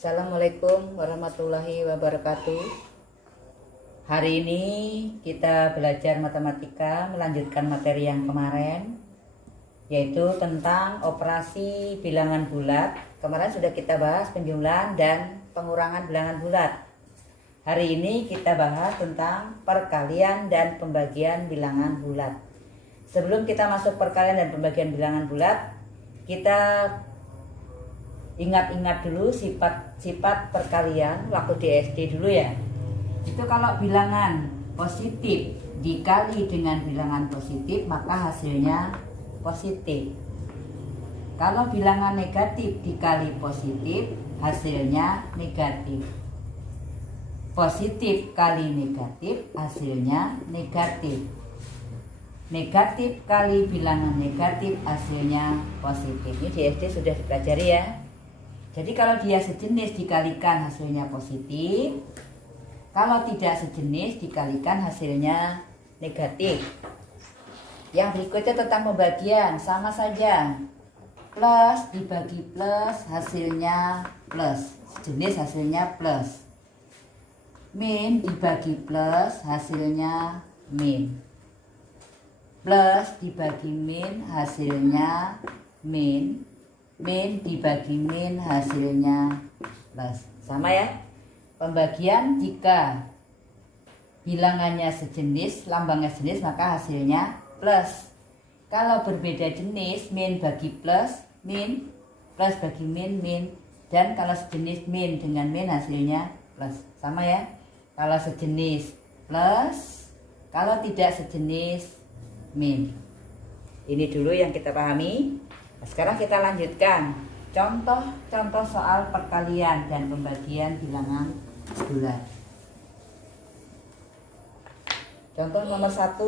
Assalamualaikum warahmatullahi wabarakatuh. Hari ini kita belajar matematika, melanjutkan materi yang kemarin, yaitu tentang operasi bilangan bulat. Kemarin sudah kita bahas penjumlahan dan pengurangan bilangan bulat. Hari ini kita bahas tentang perkalian dan pembagian bilangan bulat. Sebelum kita masuk perkalian dan pembagian bilangan bulat, kita ingat-ingat dulu sifat perkalian waktu di SD dulu ya. Itu kalau bilangan positif dikali dengan bilangan positif maka hasilnya positif. Kalau bilangan negatif dikali positif hasilnya negatif. Positif kali negatif hasilnya negatif. Negatif kali bilangan negatif hasilnya positif. Ini di SD sudah dipelajari ya. Jadi kalau dia sejenis dikalikan hasilnya positif, kalau tidak sejenis dikalikan hasilnya negatif. Yang berikutnya tentang pembagian, sama saja. Plus dibagi plus hasilnya plus, sejenis hasilnya plus. Min dibagi plus hasilnya min. Plus dibagi min hasilnya min. Min dibagi min hasilnya plus. Sama ya. Pembagian jika bilangannya sejenis, lambangnya sejenis maka hasilnya plus. Kalau berbeda jenis, min bagi plus, min, plus bagi min, min. Dan kalau sejenis min dengan min hasilnya plus. Sama ya. Kalau sejenis plus, kalau tidak sejenis min. Ini dulu yang kita pahami. Nah, sekarang kita lanjutkan contoh soal perkalian dan pembagian bilangan bulat. Contoh nomor 1.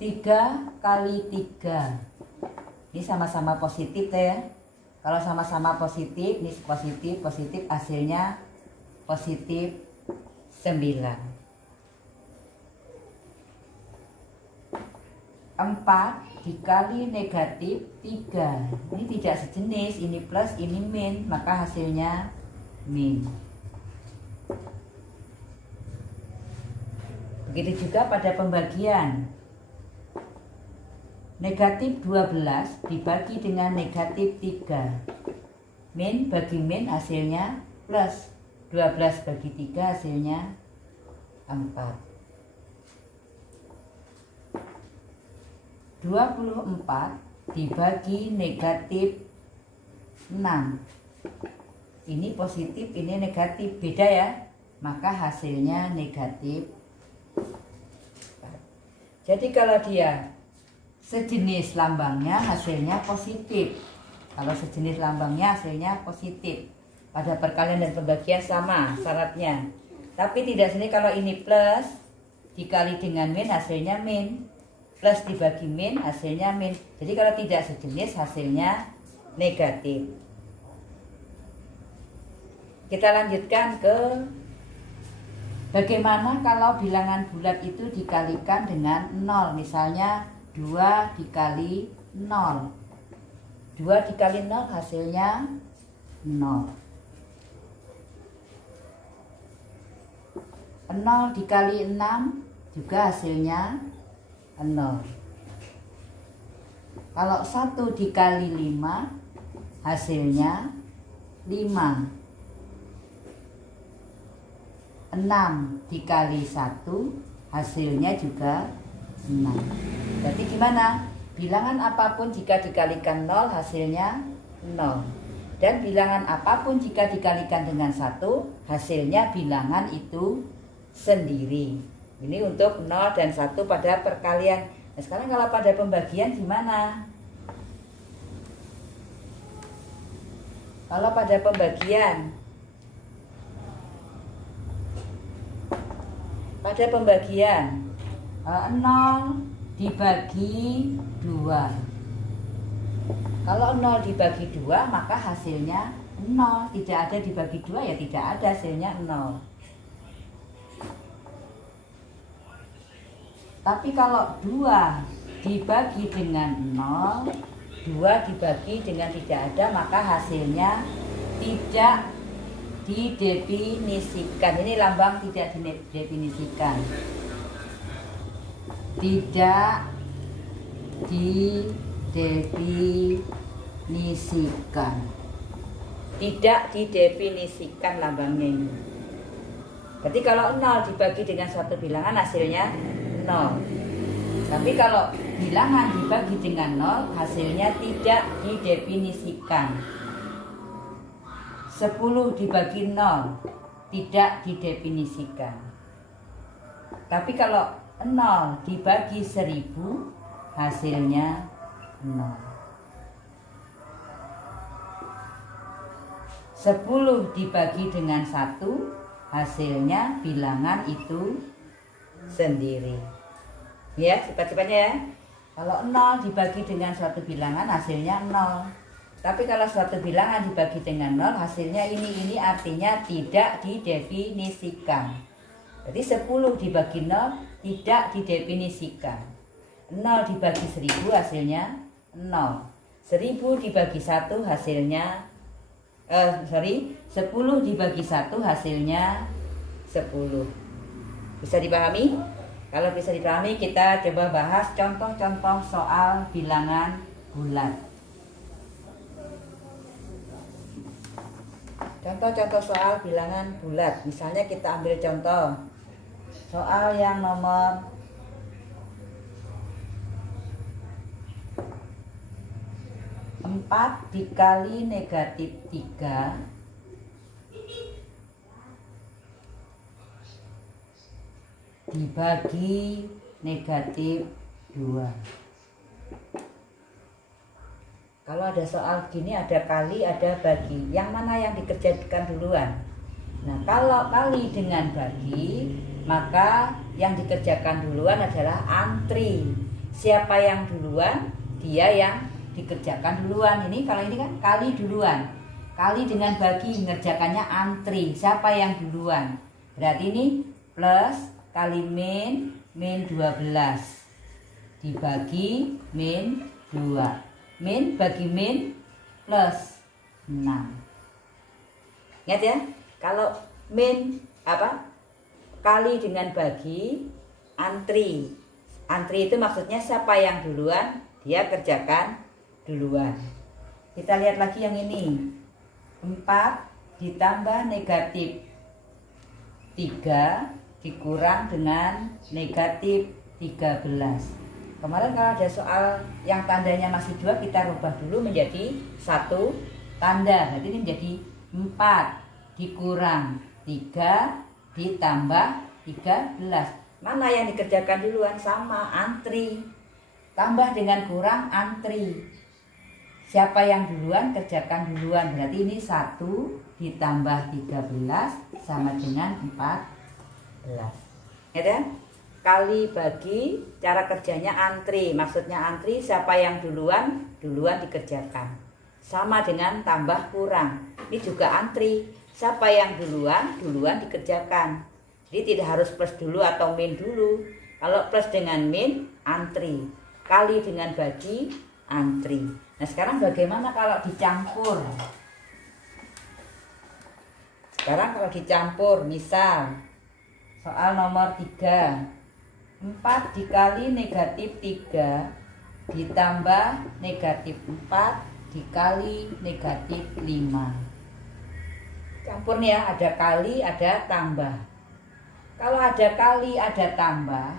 3 kali 3. Ini sama-sama positif ya. Kalau sama-sama positif, ini positif hasilnya positif 9. 4 dikali negatif 3. Ini tidak sejenis, ini plus, ini min, maka hasilnya min. Begitu juga pada pembagian. Negatif 12 dibagi dengan negatif 3. Min bagi min hasilnya plus. 12 bagi 3 hasilnya 4. 24 dibagi negatif 6. Ini positif, ini negatif, beda ya. Maka hasilnya negatif. Jadi kalau dia sejenis lambangnya hasilnya positif. Kalau sejenis lambangnya hasilnya positif. Pada perkalian dan pembagian sama syaratnya. Tapi tidak sini kalau ini plus dikali dengan min hasilnya min. Plus dibagi min hasilnya min. Jadi kalau tidak sejenis hasilnya negatif. Kita lanjutkan ke bagaimana kalau bilangan bulat itu dikalikan dengan 0. Misalnya 2 dikali 0. 2 dikali 0 hasilnya 0. 0 dikali 6 juga hasilnya 0. Kalau 1 dikali 5 hasilnya 5. 6 dikali 1 hasilnya juga 6. Berarti gimana? Bilangan apapun jika dikalikan 0 hasilnya 0. Dan bilangan apapun jika dikalikan dengan 1 hasilnya bilangan itu sendiri. Ini untuk 0 dan 1 pada perkalian. Nah, sekarang kalau pada pembagian gimana? Kalau pada pembagian, pada pembagian 0 dibagi 2. Kalau 0 dibagi 2 maka hasilnya 0. Tidak ada dibagi 2 ya tidak ada, hasilnya 0. Tapi kalau 2 dibagi dengan 0, 2 dibagi dengan tidak ada, maka hasilnya tidak didefinisikan. Ini lambang tidak didefinisikan. Tidak didefinisikan. Tidak didefinisikan lambangnya ini. Berarti kalau 0 dibagi dengan suatu bilangan hasilnya 0. Tapi kalau bilangan dibagi dengan 0 hasilnya tidak didefinisikan. 10 dibagi 0 tidak didefinisikan. Tapi kalau 0 dibagi 1000 hasilnya 0. 10 dibagi dengan 1 hasilnya bilangan itu sendiri. Ya, cepat-cepatnya ya. Kalau 0 dibagi dengan suatu bilangan hasilnya 0. Tapi kalau suatu bilangan dibagi dengan 0 hasilnya ini artinya tidak didefinisikan. Jadi 10 dibagi 0 tidak didefinisikan. 0 dibagi 1000 hasilnya 0. 1000 dibagi 1 hasilnya 10 dibagi 1 hasilnya 10. Bisa dipahami? Kalau bisa dipahami, kita coba bahas contoh-contoh soal bilangan bulat. Contoh-contoh soal bilangan bulat. Misalnya kita ambil contoh soal yang nomor 4 dikali negatif 3 dibagi negatif 2. Kalau ada soal gini ada kali, ada bagi. Yang mana yang dikerjakan duluan? Nah, kalau kali dengan bagi, maka yang dikerjakan duluan adalah antri. Siapa yang duluan, dia yang dikerjakan duluan. Ini kalau ini kan kali duluan. Kali dengan bagi mengerjakannya antri. Siapa yang duluan? Berarti ini plus kali min 12 dibagi min 2. Min bagi min plus 6. Ingat ya, kalau min kali dengan bagi antri. Antri itu maksudnya siapa yang duluan, dia kerjakan duluan. Kita lihat lagi yang ini. 4 ditambah negatif 3 dikurang dengan negatif 13. Kemarin kalau ada soal yang tandanya masih 2, kita rubah dulu menjadi 1 tanda. Jadi ini menjadi 4 dikurang 3 ditambah 13. Mana yang dikerjakan duluan? Sama, antri. Tambah dengan kurang, antri. Siapa yang duluan, kerjakan duluan. Berarti ini 1 ditambah 13 sama dengan 14. Ya, kali bagi, cara kerjanya antri. Maksudnya antri, siapa yang duluan dikerjakan. Sama dengan tambah kurang. Ini juga antri. Siapa yang duluan dikerjakan. Jadi tidak harus plus dulu atau min dulu. Kalau plus dengan min, antri. Kali dengan bagi, antri. Nah, sekarang bagaimana kalau dicampur? Sekarang kalau dicampur, misal soal nomor 3. 4 dikali negatif 3 ditambah negatif 4 dikali negatif 5. Campur nih ya, ada kali, ada tambah. Kalau ada kali, ada tambah,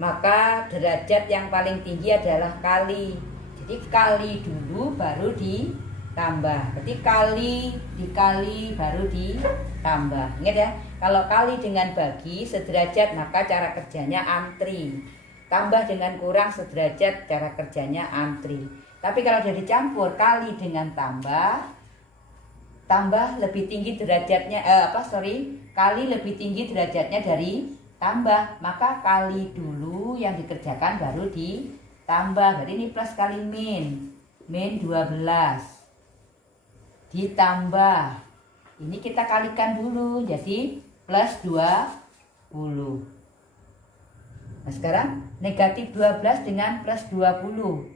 maka derajat yang paling tinggi adalah kali. Jadi kali dulu baru ditambah. Berarti kali dikali baru ditambah. Ingat ya, kalau kali dengan bagi sederajat, maka cara kerjanya antri. Tambah dengan kurang sederajat, cara kerjanya antri. Tapi kalau sudah dicampur kali dengan tambah lebih tinggi derajatnya, kali lebih tinggi derajatnya dari tambah, maka kali dulu yang dikerjakan baru ditambah. Jadi ini plus kali min 12 ditambah, ini kita kalikan dulu jadi plus 20. Nah sekarang negatif 12 dengan plus 20.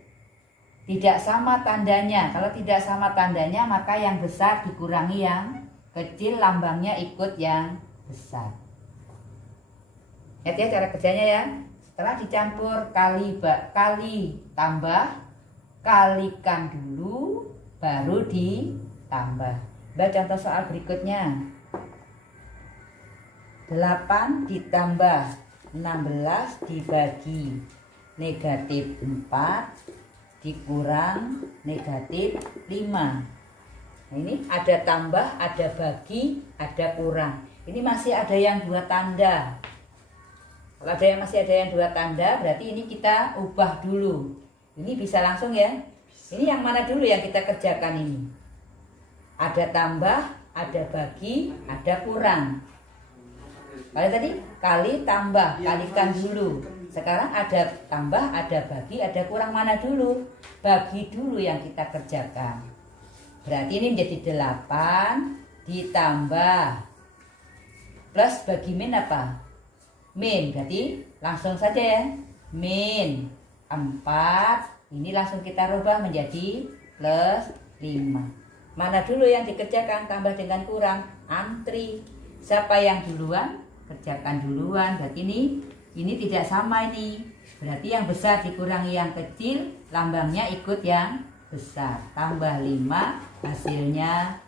Tidak sama tandanya. Kalau tidak sama tandanya maka yang besar dikurangi yang kecil, lambangnya ikut yang besar. Lihat ya cara kerjanya ya. Setelah dicampur kali tambah, kalikan dulu baru ditambah. Baca contoh soal berikutnya. 8 ditambah 16 dibagi negatif 4 dikurang negatif 5. Nah ini ada tambah, ada bagi, ada kurang. Ini masih ada yang dua tanda. Kalau ada yang masih ada yang dua tanda, berarti ini kita ubah dulu. Ini bisa langsung ya. Ini yang mana dulu yang kita kerjakan ini? Ada tambah, ada bagi, ada kurang. Kalau tadi kali tambah, kalikan dulu. Sekarang ada tambah, ada bagi, ada kurang, mana dulu? Bagi dulu yang kita kerjakan. Berarti ini menjadi 8 ditambah plus bagi min apa? Min, berarti langsung saja ya. Min 4, ini langsung kita rubah menjadi plus 5. Mana dulu yang dikerjakan, tambah dengan kurang? Antri. Siapa yang duluan? Kerjakan duluan. Berarti ini tidak sama ini. Berarti yang besar dikurangi yang kecil, lambangnya ikut yang besar. Tambah 5, hasilnya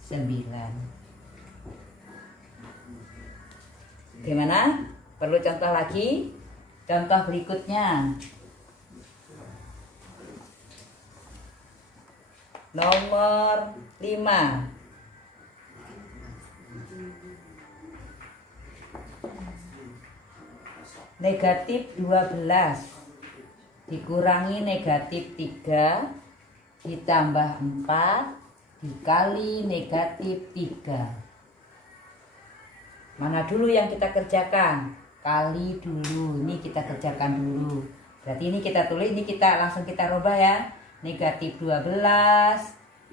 9. Gimana? Perlu contoh lagi? Contoh berikutnya. Nomor 5. Negatif 12 dikurangi negatif 3 ditambah 4 dikali negatif 3. Mana dulu yang kita kerjakan? Kali dulu. Ini kita kerjakan dulu. Berarti ini kita tulis, ini kita langsung kita rubah ya. Negatif 12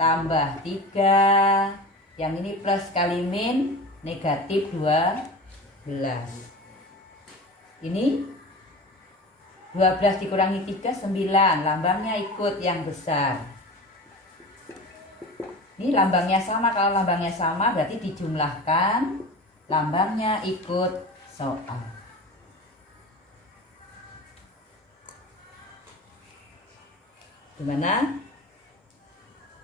tambah 3. Yang ini plus kali min negatif 12. Ini 12 dikurangi 3, 9. Lambangnya ikut yang besar. Ini lambangnya sama. Kalau lambangnya sama berarti dijumlahkan. Lambangnya ikut soal. Gimana?